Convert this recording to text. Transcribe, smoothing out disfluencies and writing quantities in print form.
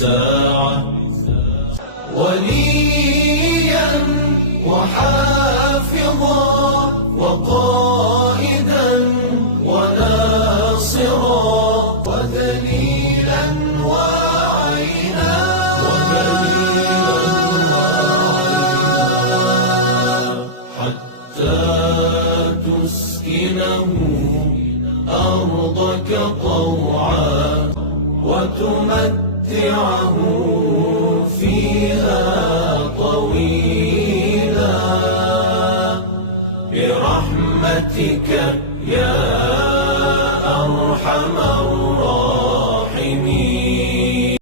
ساعة، وليا وحافظا وقائدا وناصرا ودليلا وعينا حتى تسكنه أرضك طوعا وتمتعه فيها طويلا برحمتك يا أرحم